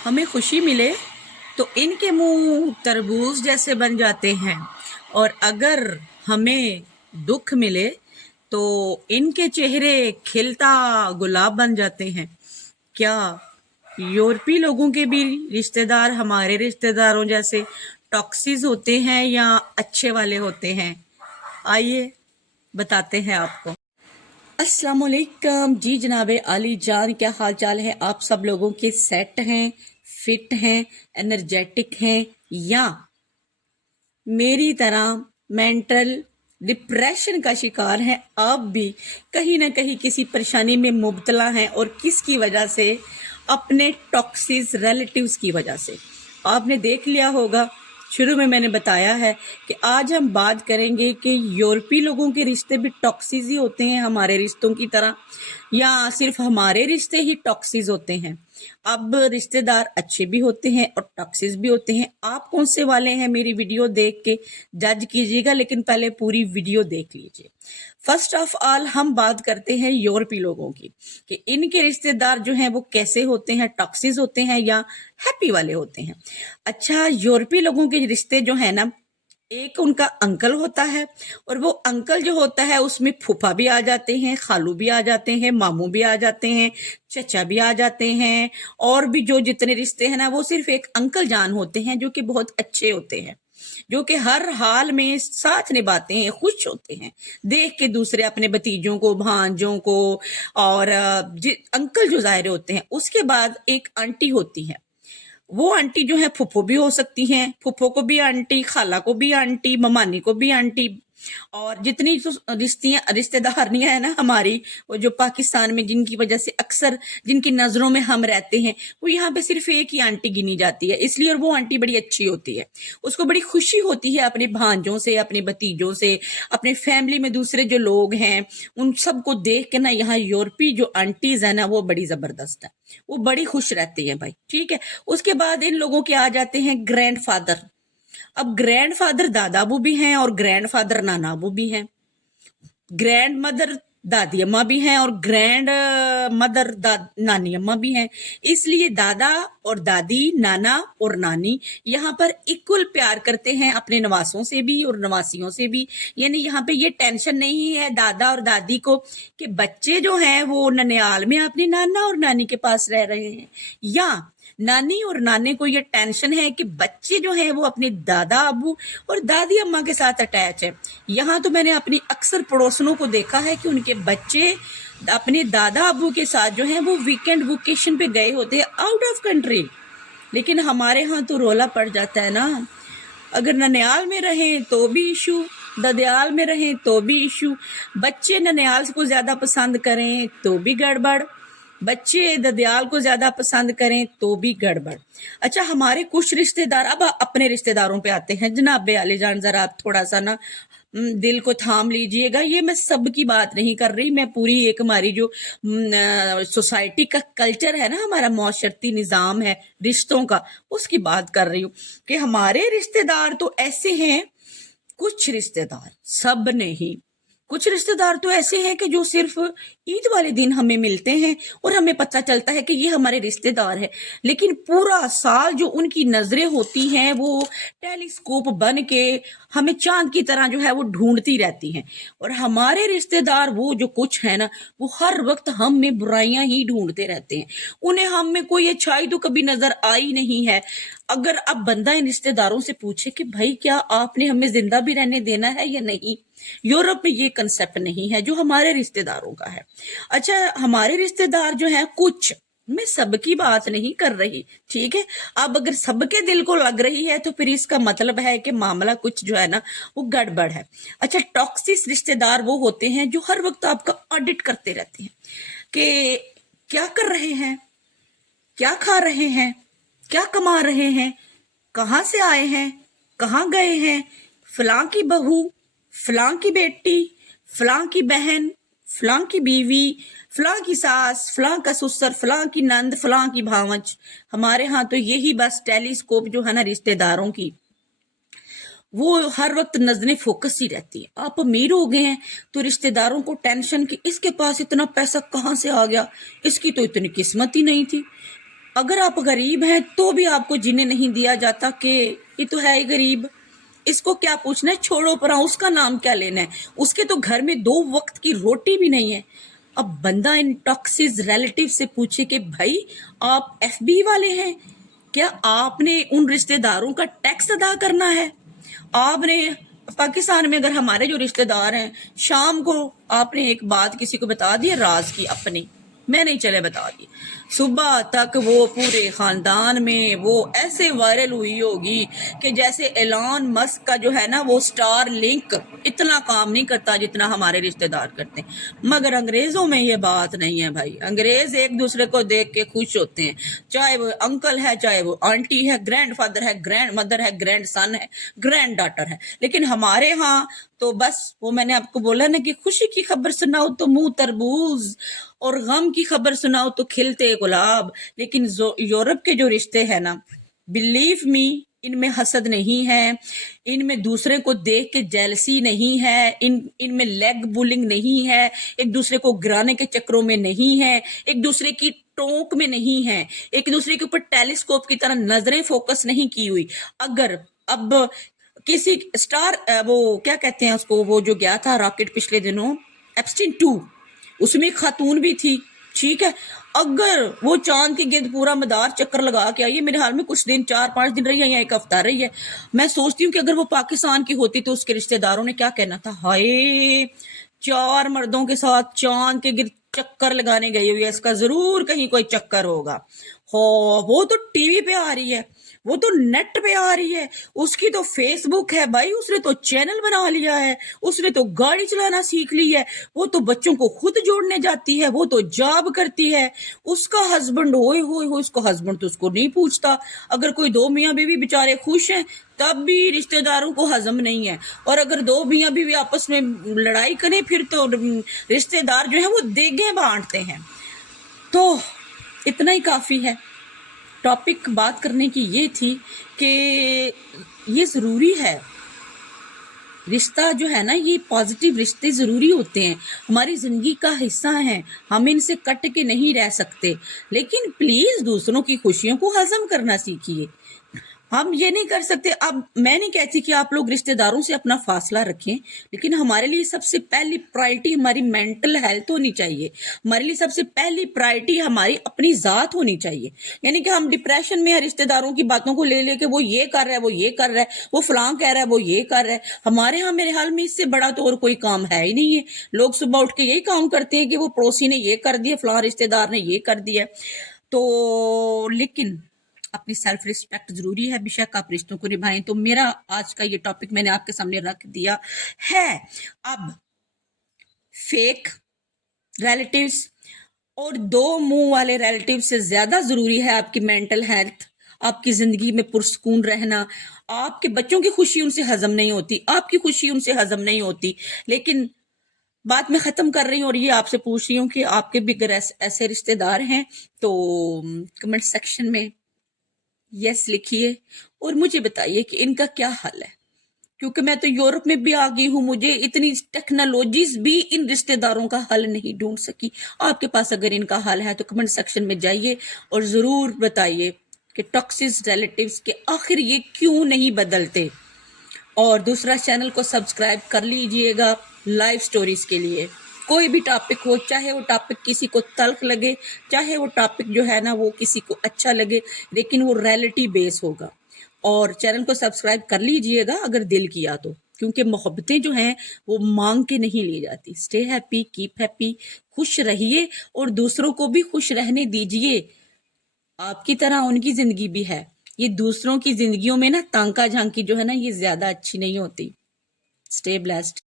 हमें खुशी मिले तो इनके मुंह तरबूज जैसे बन जाते हैं, और अगर हमें दुख मिले तो इनके चेहरे खिलता गुलाब बन जाते हैं। क्या यूरोपीय लोगों के भी रिश्तेदार हमारे रिश्तेदारों जैसे टॉक्सिस होते हैं या अच्छे वाले होते हैं? आइए बताते हैं आपको। अस्सलाम वालेकुम जी जनाबे आली जान, क्या हाल चाल है आप सब लोगों के? सेट हैं, फिट हैं, एनर्जेटिक हैं, या मेरी तरह मेंटल डिप्रेशन का शिकार हैं? आप भी कहीं ना कहीं किसी परेशानी में मुब्तला हैं, और किसकी वजह से? अपने टॉक्सिस रिलेटिव्स की वजह से। आपने देख लिया होगा, शुरू में मैंने बताया है कि आज हम बात करेंगे कि यूरोपीय लोगों के रिश्ते भी टॉक्सिस ही होते हैं हमारे रिश्तों की तरह, या सिर्फ हमारे रिश्ते ही टॉक्सिस होते हैं। अब रिश्तेदार अच्छे भी होते हैं और टॉक्सिस भी होते हैं। आप कौन से वाले हैं मेरी वीडियो देख के जज कीजिएगा, लेकिन पहले पूरी वीडियो देख लीजिए। फर्स्ट ऑफ ऑल हम बात करते हैं यूरोपीय लोगों की, कि इनके रिश्तेदार जो हैं वो कैसे होते हैं, टॉक्सिस होते हैं या हैप्पी वाले होते हैं। अच्छा, यूरोपीय लोगों के रिश्ते जो है ना, एक उनका अंकल होता है, और वो अंकल जो होता है उसमें फूफा भी आ जाते हैं, खालू भी आ जाते हैं, मामू भी आ जाते हैं, चचा भी आ जाते हैं, और भी जो जितने रिश्ते हैं ना वो सिर्फ एक अंकल जान होते हैं, जो कि बहुत अच्छे होते हैं, जो कि हर हाल में साथ निभाते हैं, खुश होते हैं देख के दूसरे अपने भतीजों को, भांजों को, और अंकल जो जाहिर होते हैं। उसके बाद एक आंटी होती है, वो आंटी जो है फुफ्फो भी हो सकती हैं, फुफ्फो को भी आंटी, खाला को भी आंटी, ममानी को भी आंटी, और जितनी रिश्तेदारियां है ना हमारी, वो जो पाकिस्तान में जिनकी वजह से अक्सर जिनकी नजरों में हम रहते हैं, वो यहाँ पे सिर्फ एक ही आंटी गिनी जाती है, इसलिए। और वो आंटी बड़ी अच्छी होती है, उसको बड़ी खुशी होती है अपने भांजों से, अपने भतीजों से, अपने फैमिली में दूसरे जो लोग हैं उन सबको देख के ना। यहाँ यूरोपीय जो आंटीज है ना वो बड़ी जबरदस्त है, वो बड़ी खुश रहती है भाई, ठीक है। उसके बाद इन लोगों के आ जाते हैं ग्रैंडफादर। अब ग्रैंडफादर दादा अबू भी हैं और ग्रैंडफादर नाना अबू भी हैं, ग्रैंड मदर दादी अम्मा भी हैं, और ग्रैंड मदर नानी अम्मा भी हैं। इसलिए दादा और दादी, नाना और नानी यहाँ पर इक्वल प्यार करते हैं अपने नवासों से भी और नवासियों से भी। यानी यहाँ पे ये टेंशन नहीं है दादा और दादी को कि बच्चे जो हैं वो ननियाल में अपनी नाना और नानी के पास रह रहे हैं, या नानी और नाने को ये टेंशन है कि बच्चे जो हैं वो अपने दादा अबू और दादी अम्मा के साथ अटैच है। यहाँ तो मैंने अपनी अक्सर पड़ोसनों को देखा है कि उनके बच्चे अपने दादा अबू के साथ जो हैं वो वीकेंड वेकेशन पे गए होते हैं आउट ऑफ कंट्री। लेकिन हमारे यहाँ तो रोला पड़ जाता है ना, अगर ननियाल में रहें तो भी इशू, ददयाल में रहें तो भी इशू, बच्चे ननियाल को ज्यादा पसंद करें तो भी गड़बड़, बच्चे ददयाल को ज्यादा पसंद करें तो भी गड़बड़। अच्छा, हमारे कुछ रिश्तेदार, अब अपने रिश्तेदारों पे आते हैं जनाब आले जान, जरा आप थोड़ा सा ना दिल को थाम लीजिएगा। ये मैं सब की बात नहीं कर रही, मैं पूरी एक हमारी जो सोसाइटी का कल्चर है ना, हमारा माशरती निज़ाम है रिश्तों का, उसकी बात कर रही हूँ। कि हमारे रिश्तेदार तो ऐसे हैं, कुछ रिश्तेदार, सब नहीं, कुछ रिश्तेदार तो ऐसे हैं कि जो सिर्फ ईद वाले दिन हमें मिलते हैं और हमें पता चलता है कि ये हमारे रिश्तेदार है, लेकिन पूरा साल जो उनकी नजरें होती हैं वो टेलीस्कोप बन के हमें चांद की तरह जो है वो ढूंढती रहती हैं। और हमारे रिश्तेदार वो जो कुछ है ना, वो हर वक्त हम में बुराइयां ही ढूंढते रहते हैं, उन्हें हम में कोई अच्छाई तो कभी नजर आई नहीं है। अगर अब बंदा इन रिश्तेदारों से पूछे कि भाई क्या आपने हमें जिंदा भी रहने देना है या नहीं, यूरोप में ये कंसेप्ट नहीं है जो हमारे रिश्तेदारों का है। अच्छा, हमारे रिश्तेदार जो हैं कुछ, मैं सबकी बात नहीं कर रही, ठीक है। अब अगर सबके दिल को लग रही है तो फिर इसका मतलब है कि मामला कुछ जो है ना वो गड़बड़ है। अच्छा, टॉक्सिस रिश्तेदार वो होते हैं जो हर वक्त आपका ऑडिट करते रहते हैं कि क्या कर रहे हैं, क्या खा रहे हैं, क्या कमा रहे हैं, कहाँ से आए हैं, कहाँ गए हैं, फलां की बहू, फलां की बेटी, फलां की बहन, फलां की बीवी, फलां की सास, फलां का ससुर, फलां की नंद, फलां की भावच। हमारे यहाँ तो यही बस टेलीस्कोप जो है ना रिश्तेदारों की, वो हर वक्त नजरें फोकस ही रहती है। आप अमीर हो गए हैं तो रिश्तेदारों को टेंशन कि इसके पास इतना पैसा कहाँ से आ गया, इसकी तो इतनी किस्मत ही नहीं थी। अगर आप गरीब हैं तो भी आपको जीने नहीं दिया जाता कि ये तो है ही गरीब, इसको क्या पूछना है, छोड़ो परा, उसका नाम क्या लेना है, उसके तो घर में 2 वक्त की रोटी भी नहीं है। अब बंदा इन टॉक्सिक रिलेटिव से पूछे कि भाई आप एफबी वाले हैं क्या, आपने उन रिश्तेदारों का टैक्स अदा करना है, आपने पाकिस्तान में अगर हमारे जो रिश्तेदार हैं, शाम को आपने एक बात किसी को बता दी राज की अपनी, मैं नहीं चले बता दी, सुबह तक वो पूरे खानदान में वो ऐसे वायरल हुई होगी कि जैसे एलॉन मस्क का जो है ना वो स्टार लिंक इतना काम नहीं करता जितना हमारे रिश्तेदार करते हैं। मगर अंग्रेजों में ये बात नहीं है भाई, अंग्रेज एक दूसरे को देख के खुश होते हैं, चाहे वो अंकल है, चाहे वो आंटी है, ग्रैंड फादर है, ग्रैंड मदर है, ग्रैंड सन है, ग्रैंड डॉटर है। लेकिन हमारे यहाँ तो बस वो मैंने आपको बोला ना कि खुशी की खबर सुनाओ तो मुंह तरबूज, और गम की खबर सुनाओ तो खिलते गुलाब। लेकिन यूरोप के जो रिश्ते हैं ना, बिलीव मी, इनमें हसद नहीं है, इनमें दूसरे को देख के जेलसी नहीं है, इनमें लेग बुलिंग नहीं है, एक दूसरे को गिराने के चक्रों में नहीं है, एक दूसरे की टोंक में नहीं है, एक दूसरे के ऊपर टेलीस्कोप की तरह नजरें फोकस नहीं की हुई। अगर अब किसी स्टार वो क्या कहते हैं उसको, वो जो गया था रॉकेट पिछले दिनों एप्स्टीन 2, उसमें एक खातून भी थी, ठीक है, अगर वो चांद के गिर्द पूरा मदार चक्कर लगा के आई है, मेरे हाल में कुछ दिन 4-5 दिन रही है या 1 हफ्ता रही है, मैं सोचती हूँ कि अगर वो पाकिस्तान की होती तो उसके रिश्तेदारों ने क्या कहना था, हाय 4 मर्दों के साथ चांद के गिर्द चक्कर लगाने गई हुई है, इसका जरूर कहीं कोई चक्कर होगा। हो वो तो टीवी पे आ रही है, वो तो नेट पे आ रही है, उसकी तो फेसबुक है भाई, उसने तो चैनल बना लिया है, उसने तो गाड़ी चलाना सीख ली है, वो तो बच्चों को खुद जोड़ने जाती है, वो तो जॉब करती है, उसका हस्बैंड होए होए हो, उसका हस्बैंड तो उसको नहीं पूछता। अगर कोई 2 मियाँ बीवी बेचारे खुश हैं तब भी रिश्तेदारों को हजम नहीं है, और अगर 2 मियाँ बीवी आपस में लड़ाई करें फिर तो रिश्तेदार जो है वो देगे बांटते हैं। तो इतना ही काफी है। टॉपिक बात करने की ये थी कि ये ज़रूरी है, रिश्ता जो है ना, ये पॉजिटिव रिश्ते ज़रूरी होते हैं, हमारी ज़िंदगी का हिस्सा हैं, हम इनसे कट के नहीं रह सकते। लेकिन प्लीज़ दूसरों की खुशियों को हजम करना सीखिए। हम ये नहीं कर सकते। अब मैं नहीं कहती कि आप लोग रिश्तेदारों से अपना फासला रखें, लेकिन हमारे लिए सबसे पहली प्रायोरिटी हमारी मेंटल हेल्थ होनी चाहिए, हमारे लिए सबसे पहली प्रायोरिटी हमारी अपनी ज़ात होनी चाहिए। यानी कि हम डिप्रेशन में रिश्तेदारों की बातों को ले लेके वो ये कर रहा है, वो ये कर रहा है, वो फलां कह रहा है, वो ये कर रहा है। हमारे यहाँ मेरे हाल में इससे बड़ा तो और कोई काम है ही नहीं है। लोग सुबह उठ के यही काम करते हैं कि वो पड़ोसी ने ये कर दिया, फलां रिश्तेदार ने ये कर दिया। तो लेकिन अपनी सेल्फ रिस्पेक्ट जरूरी है, बेशक आप रिश्तों को निभाएं। तो मेरा आज का ये टॉपिक मैंने आपके सामने रख दिया है। अब फेक रिलेटिव्स और 2 मुंह वाले रिलेटिव से ज्यादा जरूरी है आपकी मेंटल हेल्थ, आपकी जिंदगी में पुरसकून रहना। आपके बच्चों की खुशी उनसे हजम नहीं होती, आपकी खुशी उनसे हजम नहीं होती। लेकिन बात मैं खत्म कर रही हूँ और ये आपसे पूछ रही हूँ कि आपके भी अगर ऐसे रिश्तेदार हैं तो कमेंट सेक्शन में यस लिखिए और मुझे बताइए कि इनका क्या हल है। क्योंकि मैं तो यूरोप में भी आ गई हूँ, मुझे इतनी टेक्नोलॉजीज भी इन रिश्तेदारों का हल नहीं ढूंढ सकी। आपके पास अगर इनका हल है तो कमेंट सेक्शन में जाइए और जरूर बताइए कि टॉक्सिक रिलेटिव्स के आखिर ये क्यों नहीं बदलते। और दूसरा, चैनल को सब्सक्राइब कर लीजिएगा लाइव स्टोरीज के लिए। कोई भी टॉपिक हो, चाहे वो टॉपिक किसी को तल्ख लगे, चाहे वो टॉपिक जो है ना वो किसी को अच्छा लगे, लेकिन वो रियलिटी बेस होगा। और चैनल को सब्सक्राइब कर लीजिएगा अगर दिल किया तो, क्योंकि मोहब्बतें जो हैं वो मांग के नहीं ली जाती। स्टे हैप्पी, कीप हैप्पी, खुश रहिए और दूसरों को भी खुश रहने दीजिए। आपकी तरह उनकी जिंदगी भी है। ये दूसरों की जिंदगियों में ना तांका झांकी जो है ना ये ज्यादा अच्छी नहीं होती। Stay blessed.